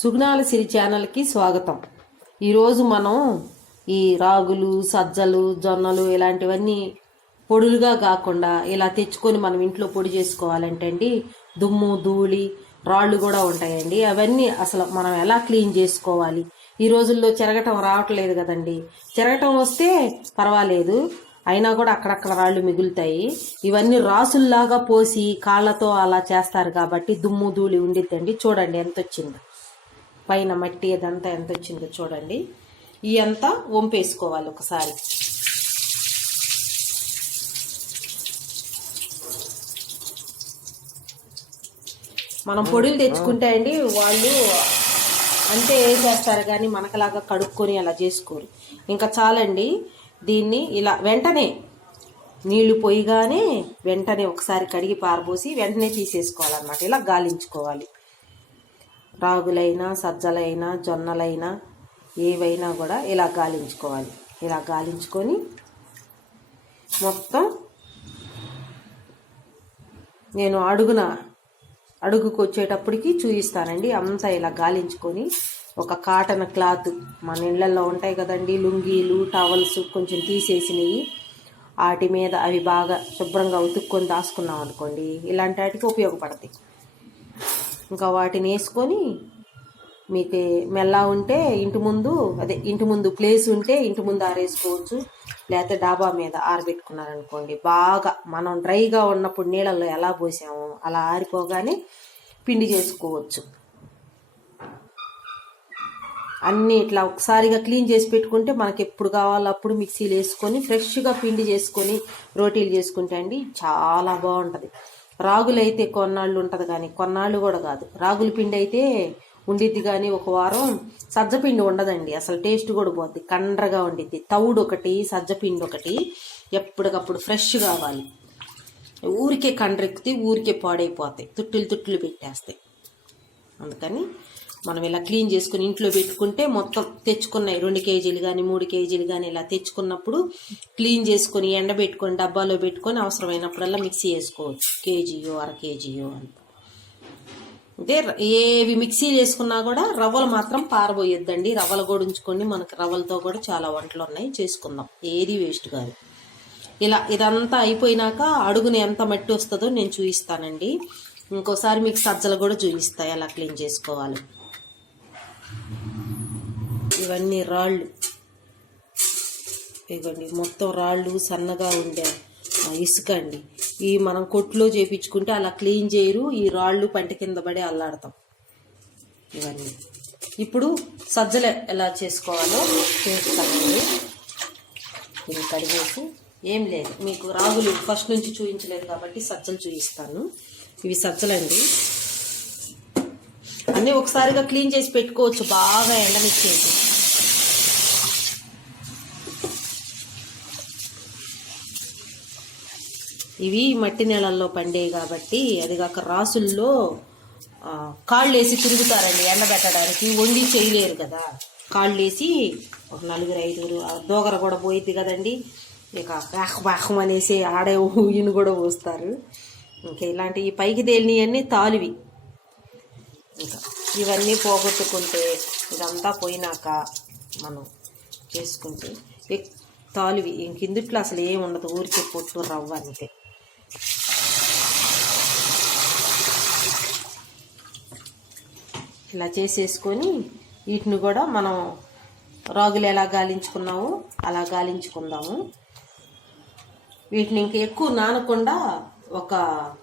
సుగుణాల సిరి ఛానల్కి స్వాగతం. ఈరోజు మనం ఈ రాగులు సజ్జలు జొన్నలు ఇలాంటివన్నీ పొడులుగా కాకుండా ఇలా తెచ్చుకొని మనం ఇంట్లో పొడి చేసుకోవాలంటే అండి దుమ్ము ధూళి రాళ్ళు కూడా ఉంటాయండి. అవన్నీ అసలు మనం ఎలా క్లీన్ చేసుకోవాలి? ఈ రోజుల్లో చెరగటం రావట్లేదు కదండి. చెరగటం వస్తే పర్వాలేదు. అయినా కూడా అక్కడక్కడ రాళ్ళు మిగులుతాయి. ఇవన్నీ రాసుల్లాగా పోసి కాళ్ళతో అలా చేస్తారు కాబట్టి దుమ్ము ధూళి ఉండిద్దండి. చూడండి ఎంత వచ్చిందో పైన మట్టి అదంతా ఎంత వచ్చిందో చూడండి. ఈ అంతా వంపేసుకోవాలి ఒకసారి. మనం పొడులు తెచ్చుకుంటే అండి వాళ్ళు అంతే వేసేస్తారు కానీ మనకలాగా కడుక్కొని అలా చేసుకోరు. ఇంకా చాలండి దీన్ని ఇలా వెంటనే నీళ్ళు పొయ్యిగానే వెంటనే ఒకసారి కడిగి పారబోసి వెంటనే తీసేసుకోవాలన్నమాట. ఇలా గాలించుకోవాలి. రాగులైనా సజ్జలైనా జొన్నలైనా ఏవైనా కూడా ఇలా గాలించుకోవాలి. ఇలా గాలించుకొని మొత్తం నేను అడుగున అడుగుకు వచ్చేటప్పటికి చూపిస్తానండి అంతా ఇలా గాలించుకొని ఒక కాటన్ క్లాత్ మన ఇళ్ళల్లో ఉంటాయి కదండి. లుంగీలు టవల్స్ కొంచెం తీసేసినవి. వాటి మీద అవి బాగా శుభ్రంగా ఉతుక్కొని దాచుకున్నాం అనుకోండి ఇలాంటి వాటికి ఉపయోగపడతాయి. ఇంకా వాటిని వేసుకొని మీకు మెల్లా ఉంటే ఇంటి ముందు అదే ఇంటి ముందు ప్లేస్ ఉంటే ఇంటి ముందు ఆరేసుకోవచ్చు. లేకపోతే డాబా మీద ఆరబెట్టుకున్నారనుకోండి బాగా మనం డ్రైగా ఉన్నప్పుడు నీళ్ళల్లో ఎలా పోసామో అలా ఆరిపోగానే పిండి చేసుకోవచ్చు. అన్నీ ఇట్లా ఒకసారిగా క్లీన్ చేసి పెట్టుకుంటే మనకి ఎప్పుడు కావాలో అప్పుడు మిక్సీలు వేసుకొని ఫ్రెష్గా పిండి చేసుకొని రోటీలు చేసుకుంటే అండి చాలా బాగుంటుంది. రాగులైతే కొన్నాళ్ళు ఉంటుంది కానీ కొన్నాళ్ళు కూడా కాదు. రాగుల పిండి అయితే ఉండిద్ది కానీ ఒక వారం సజ్జపిండి ఉండదండి. అసలు టేస్ట్ కూడా పోద్ది. కండ్రగా ఉండిద్ది. తౌడు ఒకటి సజ్జపిండి ఒకటి ఎప్పటికప్పుడు ఫ్రెష్ కావాలి. ఊరికే కండ్రెక్కితే ఊరికే పాడైపోతాయి. తుట్టులు తుట్టులు పెట్టేస్తాయి. అందుకని మనం ఇలా క్లీన్ చేసుకుని ఇంట్లో పెట్టుకుంటే మొత్తం తెచ్చుకున్నాయి రెండు కేజీలు కానీ మూడు కేజీలు కానీ ఇలా తెచ్చుకున్నప్పుడు క్లీన్ చేసుకొని ఎండబెట్టుకొని డబ్బాలో పెట్టుకొని అవసరమైనప్పుడల్లా మిక్సీ వేసుకోవచ్చు కేజీయో అర కేజీయో అంత. అంటే ఏవి మిక్సీ చేసుకున్నా కూడా రవ్వలు మాత్రం పారబోయొద్దండి. రవ్వలు కూడా ఉంచుకోండి మనకు రవ్వలతో కూడా చాలా వంటలు ఉన్నాయి. చేసుకుందాం. ఏది వేస్ట్ కాదు. ఇలా ఇదంతా అయిపోయినాక అడుగున ఎంత మట్టి వస్తుందో నేను చూపిస్తానండి ఇంకోసారి మీకు సజ్జలు కూడా చూపిస్తాయి ఎలా క్లీన్ చేసుకోవాలి. ఇవన్నీ రాళ్ళు. ఇవ్వండి మొత్తం రాళ్ళు సన్నగా ఉండే ఇసుక అండి ఈ మనం కొట్లో చేపించుకుంటే అలా క్లీన్ చేయరు ఈ రాళ్ళు పంట కింద పడి అల్లాడతాం. ఇవన్నీ. ఇప్పుడు సజ్జలు ఎలా చేసుకోవాలో చూపిస్తానండి. ఇది కడిగేసి ఏం లేదు మీకు రాగులు ఫస్ట్ నుంచి చూపించలేదు కాబట్టి సజ్జలు చూపిస్తాను. ఇవి సజ్జలండి అన్నీ ఒకసారిగా క్లీన్ చేసి పెట్టుకోవచ్చు బాగా ఎండనిచ్చేసి ఇవి మట్టి నేలల్లో పండేవి కాబట్టి అది కాక రాసుల్లో కాళ్ళేసి కాళ్ళు వేసి తిరుగుతారండి ఎండబెట్టడానికి వండి చేయలేరు కదా కాళ్ళేసి ఒక నలుగురు ఐదుగురు దోగర కూడా పోయిద్ది కదండి ఇక బ్యాక్ బ్యాహం అనేసి ఆడే ఊయిని కూడా పోస్తారు ఇంకా ఇలాంటి ఈ పైకి తేలినవన్నీ తాలివి. ఇంకా ఇవన్నీ పోగొట్టుకుంటే ఇదంతా పోయినాక మనం చేసుకుంటే ఎక్- తాలివి. ఇంకిందుట్లో అసలు ఏం ఉండదు. ఊరికే పొట్టు రవ్వ అంతే. ఇలా చేసేసుకొని వీటిని కూడా మనం రాగులు ఎలా గాలించుకున్నామో అలా గాలించుకుందాము. వీటిని ఇంకా ఎక్కువ నానకుండా ఒక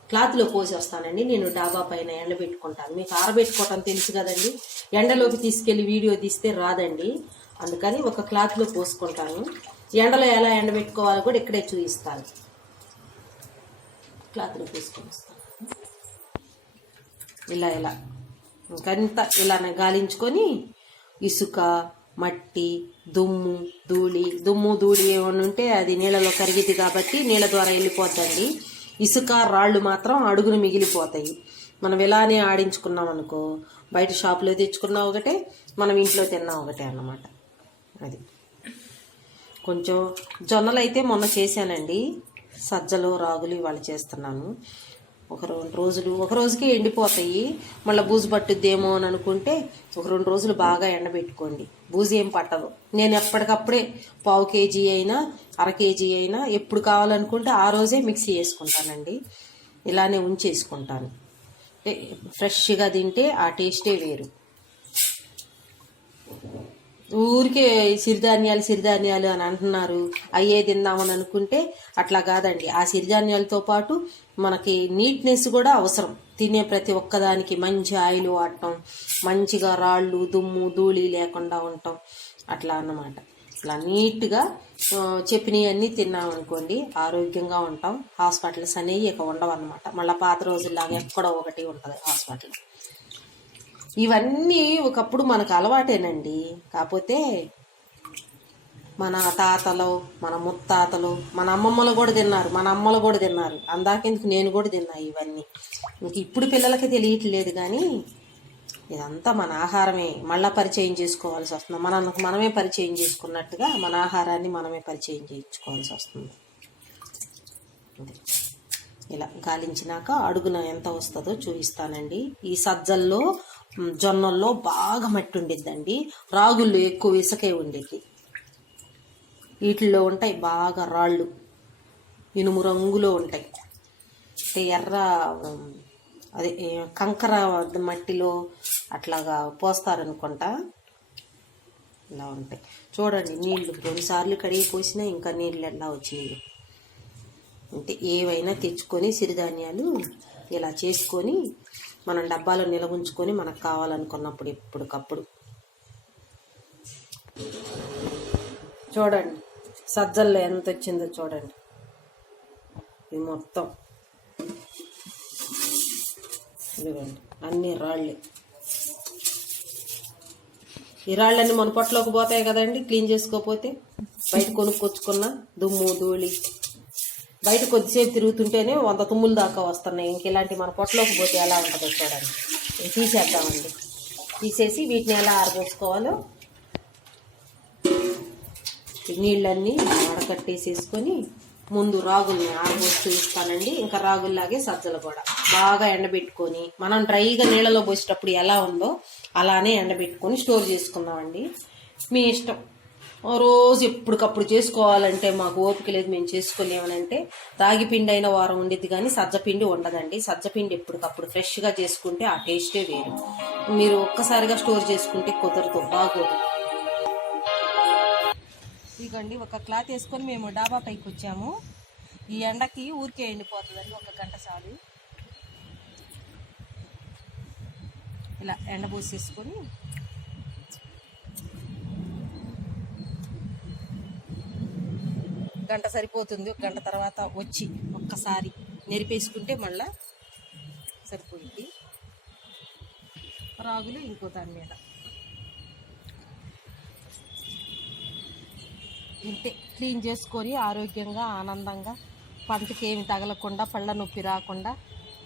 క్లాత్లో పోసి వస్తానండి. నేను డాబా పైన ఎండబెట్టుకుంటాను. మీకు ఆరబెట్టుకోవటం తెలుసు కదండి. ఎండలోకి తీసుకెళ్ళి వీడియో తీస్తే రాదండి. అందుకని ఒక క్లాత్లో పోసుకుంటాను. ఎండలో ఎలా ఎండబెట్టుకోవాలో కూడా ఇక్కడే చూపిస్తాను. క్లాత్లో పోసుకొని ఇలా ఇలా. ఇంకంత ఇలానే గాలించుకొని ఇసుక మట్టి దుమ్ము ధూళి. దుమ్ము ధూళి ఏమన్నా ఉంటే అది నీళ్ళలో కరిగిద్ది కాబట్టి నీళ్ళ ద్వారా వెళ్ళిపోద్దండి. ఇసుక రాళ్ళు మాత్రం అడుగును మిగిలిపోతాయి. మనం ఇలానే ఆడించుకున్నాం అనుకో బయట షాపులో తెచ్చుకున్నా ఒకటే మనం ఇంట్లో తిన్నా ఒకటే అన్నమాట. అది. కొంచెం జొన్నలు అయితే మొన్న చేశానండి. సజ్జలు రాగులు ఇవాళ చేస్తున్నాను. ఒక రెండు రోజులు ఒక రోజుకి ఎండిపోతాయి. మళ్ళీ బూజు పట్టుద్దేమో అని అనుకుంటే ఒక రెండు రోజులు బాగా ఎండబెట్టుకోండి. బూజు ఏం పట్టదు. నేను ఎప్పటికప్పుడే పావు కేజీ అయినా అర కేజీ అయినా ఎప్పుడు కావాలనుకుంటే ఆ రోజే మిక్సీ వేసుకుంటానండి ఇలానే ఉంచేసుకుంటాను. ఫ్రెష్గా తింటే ఆ టేస్టే వేరు. ఊరికే సిరిధాన్యాలు సిరిధాన్యాలు అని అంటున్నారు. అయ్యే తిందామని అనుకుంటే అట్లా కాదండి. ఆ సిరిధాన్యాలతో పాటు మనకి నీట్నెస్ కూడా అవసరం. తినే ప్రతి ఒక్కదానికి మంచి ఆయిల్ వాడటం మంచిగా రాళ్ళు దుమ్ము ధూళి లేకుండా ఉండటం అట్లా అన్నమాట. ఇట్లా నీట్గా చెప్పినవన్నీ తిన్నామనుకోండి ఆరోగ్యంగా ఉంటాం. హాస్పిటల్స్ అనేవి ఇక ఉండవు అనమాట మళ్ళీ పాత రోజుల్లాగా ఎక్కడో ఒకటి ఉంటుంది హాస్పిటల్. ఇవన్నీ ఒకప్పుడు మనకు అలవాటేనండి. కాకపోతే మన తాతలు మన ముత్తాతలు మన అమ్మమ్మలు కూడా తిన్నారు మన అమ్మలు కూడా తిన్నారు. అందాకెందుకు నేను కూడా తిన్నా ఇవన్నీ? ఇంక ఇప్పుడు పిల్లలకి తెలియట్లేదు కానీ ఇదంతా మన ఆహారమే. మళ్ళా పరిచయం చేసుకోవాల్సి వస్తుంది. మన మనమే పరిచయం చేసుకున్నట్టుగా మన ఆహారాన్ని మనమే పరిచయం చేయించుకోవాల్సి వస్తుంది. ఇలా గాలించినాక అడుగున ఎంత వస్తుందో చూపిస్తానండి. ఈ సజ్జల్లో జొన్నల్లో బాగా మట్టి ఉండిద్దండి. రాగుల్లో ఎక్కువ ఇసుకే ఉండేది వీటిల్లో ఉంటాయి బాగా రాళ్ళు. ఇనుము రంగులో ఉంటాయి. అంటే ఎర్ర అదే కంకర మట్టిలో అట్లాగా పోస్తారనుకుంటా. ఇలా ఉంటాయి. చూడండి నీళ్ళు రెండుసార్లు కడిగి పోసినా ఇంకా నీళ్ళు ఎలా వచ్చినాయి. అంటే ఏవైనా తెచ్చుకొని సిరిధాన్యాలు ఇలా చేసుకొని మనం డబ్బాలో నిల్వ ఉంచుకొని మనకు కావాలనుకున్నప్పుడు ఎప్పటికప్పుడు. చూడండి సజ్జల్లో ఎంత వచ్చిందో చూడండి. ఇది మొత్తం. ఇదిగోండి అన్ని రాళ్ళే. ఈ రాళ్ళన్నీ మన పొట్టలోకి పోతాయి కదండి క్లీన్ చేసుకోకపోతే బయట కొనుక్కొచ్చుకున్న దుమ్ము ధూళి. బయట కొద్దిసేపు తిరుగుతుంటేనే వంద తుమ్ములు దాకా వస్తున్నాయి. ఇంక ఇలాంటి మన పొట్టలోకి పోతే ఎలా ఉంటుందో చూడండి. తీసేద్దామండి. తీసేసి వీటిని ఎలా ఆరబోసుకోవాలో నీళ్ళన్నీ వడకట్టేసేసుకొని ముందు రాగుల్ని ఆరబోస్తూ ఇస్తానండి. ఇంకా రాగుల్లాగే సజ్జలు కూడా. బాగా ఎండబెట్టుకొని మనం డ్రైగా నీళ్ళలో పోసేటప్పుడు ఎలా ఉందో అలానే ఎండబెట్టుకొని స్టోర్ చేసుకుందామండి. మీ ఇష్టం. రోజు ఎప్పటికప్పుడు చేసుకోవాలంటే మాకు ఓపిక లేదు మేము చేసుకోలేమనంటే రాగి పిండి అయిన వారం ఉండిద్ది కానీ సజ్జపిండి ఉండదండి. సజ్జపిండి ఎప్పటికప్పుడు ఫ్రెష్గా చేసుకుంటే ఆ టేస్టే వేరు. మీరు ఒక్కసారిగా స్టోర్ చేసుకుంటే కుదరదు బాగోదు. ఇదిగోండి ఒక క్లాత్ వేసుకొని మేము డాబా పైకి వచ్చాము. ఈ ఎండకి ఊరికే ఎండిపోతుందండి ఒక గంట చాలు. ఇలా ఎండ పోసేసుకొని గంట సరిపోతుంది ఒక గంట తర్వాత వచ్చి ఒక్కసారి నెరిపేసుకుంటే మళ్ళా సరిపోయింది. రాగులు ఇంకో దాని మీద. ఇంతే. క్లీన్ చేసుకొని ఆరోగ్యంగా ఆనందంగా పంటకి ఏమి తగలకుండా పళ్ళ నొప్పి రాకుండా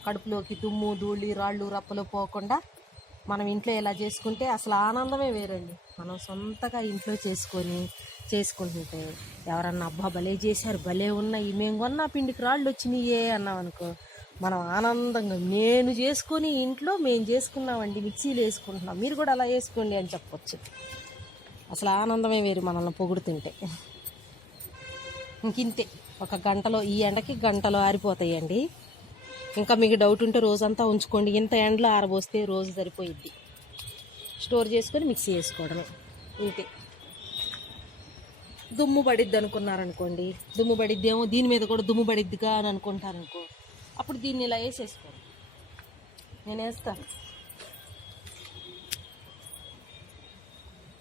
కడుపులోకి దుమ్ము ధూళి రాళ్ళు రప్పలు పోకుండా మనం ఇంట్లో ఇలా చేసుకుంటే అసలు ఆనందమే వేరండి. మనం సొంతగా ఇంట్లో చేసుకొని చేసుకుంటుంటే ఎవరన్నా అబ్బా భలే చేశారు భలే ఉన్నాయి మేము కొన్నా పిండికి రాళ్ళు వచ్చినాయే అన్నాం అనుకో మనం ఆనందంగా నేను చేసుకొని ఇంట్లో మేము చేసుకున్నామండి మిక్సీలు వేసుకుంటున్నాం మీరు కూడా అలా వేసుకోండి అని చెప్పవచ్చు అసలు ఆనందమే వేరు మనల్ని పొగుడుతుంటే. ఇంకింతే. ఒక గంటలో ఈ ఎండకి గంటలో ఆరిపోతాయండి. ఇంకా మీకు డౌట్ ఉంటే రోజంతా ఉంచుకోండి. ఇంత ఎండలో ఆరబోస్తే రోజు సరిపోయిద్ది. స్టోర్ చేసుకొని మిక్సీ వేసుకోవడమే ఇంతే. దుమ్ము పడిద్ది అనుకున్నారనుకోండి. దుమ్ము పడిద్దేమో దీని మీద కూడా దుమ్ము పడిద్దిగా అని అనుకుంటారనుకో. అప్పుడు దీన్ని ఇలా వేసేసుకోండి. నేను వేస్తాను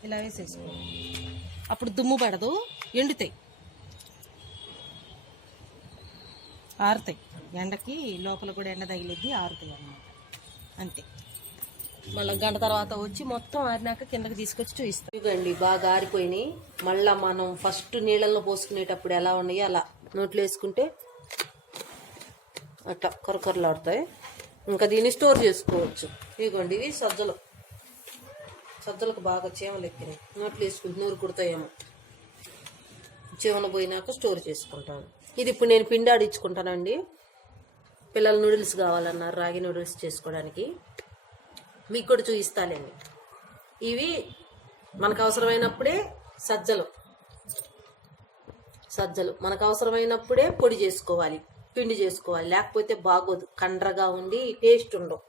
ఇలా వేసేసుకోండి. అప్పుడు దుమ్ము పడదు ఎండుతాయి. ఆరుతాయి. ఎండకి లోపల కూడా ఎండ తగిలిద్ది ఆరుతాయి అన్నమాట. అంతే. మళ్ళీ గంట తర్వాత వచ్చి మొత్తం ఆరినాక కిందకి తీసుకొచ్చి చూపిస్తాం ఇదిగోండి బాగా ఆరిపోయినాయి. మళ్ళీ మనం ఫస్ట్ నీళ్ళల్లో పోసుకునేటప్పుడు ఎలా ఉన్నాయో అలా నోట్లో వేసుకుంటే అట్లా ఆడతాయి ఇంకా దీన్ని స్టోర్ చేసుకోవచ్చు. ఇదిగోండి ఇవి సజ్జలు. సజ్జలకు బాగా చీమలు ఎక్కినాయి. నోట్లు వేసుకుంటే నూరు కుడతాయేమో. చీమలు పోయినాక స్టోర్ చేసుకుంటాను. ఇది ఇప్పుడు నేను పిండి ఆడించుకుంటానండి. పిల్లల నూడిల్స్ కావాలన్నారు రాగి నూడిల్స్ చేసుకోవడానికి. మీకు కూడా చూపిస్తాలేండి ఇవి మనకు అవసరమైనప్పుడే సజ్జలు. సజ్జలు. మనకు అవసరమైనప్పుడే పొడి చేసుకోవాలి పిండి చేసుకోవాలి. లేకపోతే బాగోదు. కండ్రగా ఉండి టేస్ట్ ఉండవు.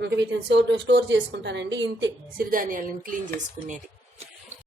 ఇంకా వీటిని స్టోర్ స్టోర్ చేసుకుంటానండి. ఇంతే. సిరిధాన్యాలను క్లీన్ చేసుకునేది.